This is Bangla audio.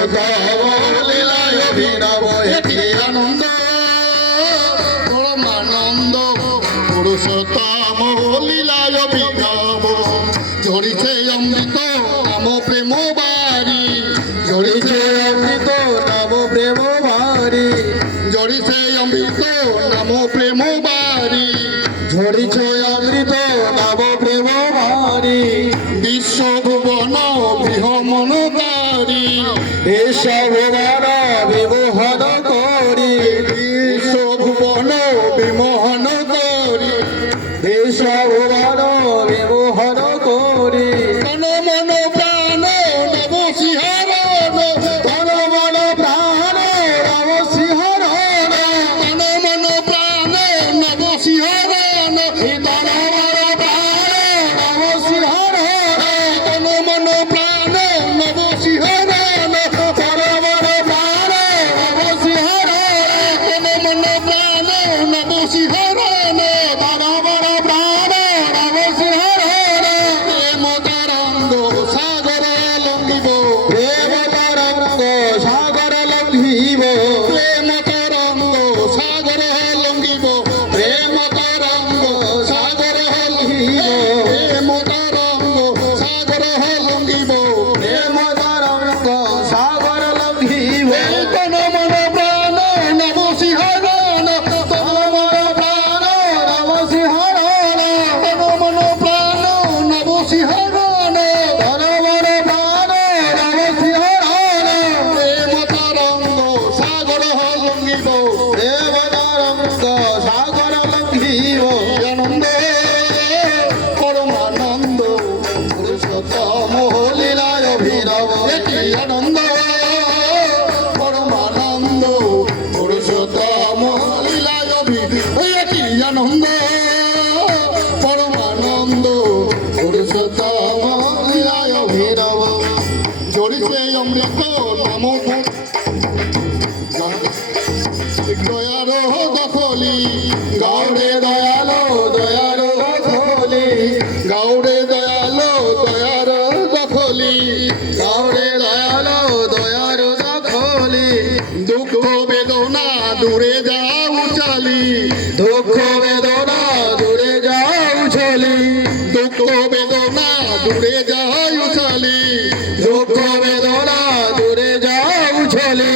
পুরুষোত্তম লীলায় অভিনব এটি আনন্দ পরমানন্দ পুরুষোত্তম লীলায় অভিনব ঝরিছে অমৃত নাম প্রেম বাড়ি ঝরিছে অমৃত নাম প্রেম বাড়ি ঝরিছে অমৃত নাম প্রেম বাড়ি ঝরিছে অমৃত নাম প্রেম বাড়ি বিশ্বভুবন বিহমনকারী বিশ্বভুবন বিমোহন করি বিশ্বভুবন বিমোহন করি বিশ্বভুবন বিমোহন করি তন মন প্রাণ নব সিংহরণ তন মন প্রাণ নব সিংহরণ তন মন প্রাণ নব সিংহরণ তন মন প্রাণ নব সিংহরণ তন মন প্রাণ নব সিংহরণ তন মন প্রাণ নব সিংহরণ তন মন প্রাণ নব সিংহরণ তন মন প্রাণ নব সিংহরণ প্রেম তরঙ্গ সাগর লঙ্ঘিব প্রেম তরঙ্গ সাগর লঙ্ঘিব প্রেম তরঙ্গ সাগর লঙ্ঘিব প্রেম তরঙ্গ সাগর লঙ্ঘিব প্রেম তরঙ্গ সাগর লঙ্ঘিব প্রেম তরঙ্গ সাগর লঙ্ঘিব তন মন প্রাণ নব সিংহরণ তন মন প্রাণ নব সিংহরণ তন মন প্রাণ নব সিংহরণ তন মন প্রাণ নব সিংহরণ প্রেম তরঙ্গ সাগর লঙ্ঘিব প্রেম তরঙ্গ সাগর লঙ্ঘিব আনন্দ পরমানন্দ পুরুষোত্তম লীলায় অভিনব এটি আনন্দ পরমানন্দ পুরুষোত্তম লীলায় অভিনব এটি আনন্দ পরমানন্দ পুরুষোত্তম লীলায় অভিনব ঝরিছে অমৃত নাম দয়ার দখলি গৌরে দয়ালো দয়ার দখলি গৌরে দয়ালো দয়ার দখলি গৌরে দয়ালো দয়ার দখলি দুঃখ বেদনা দূরে যাও চলি দুঃখ বেদনা দূরে যাও চলি দুঃখ বেদনা দূরে যাও চলি দুঃখ বেদনা দূরে যাও চলি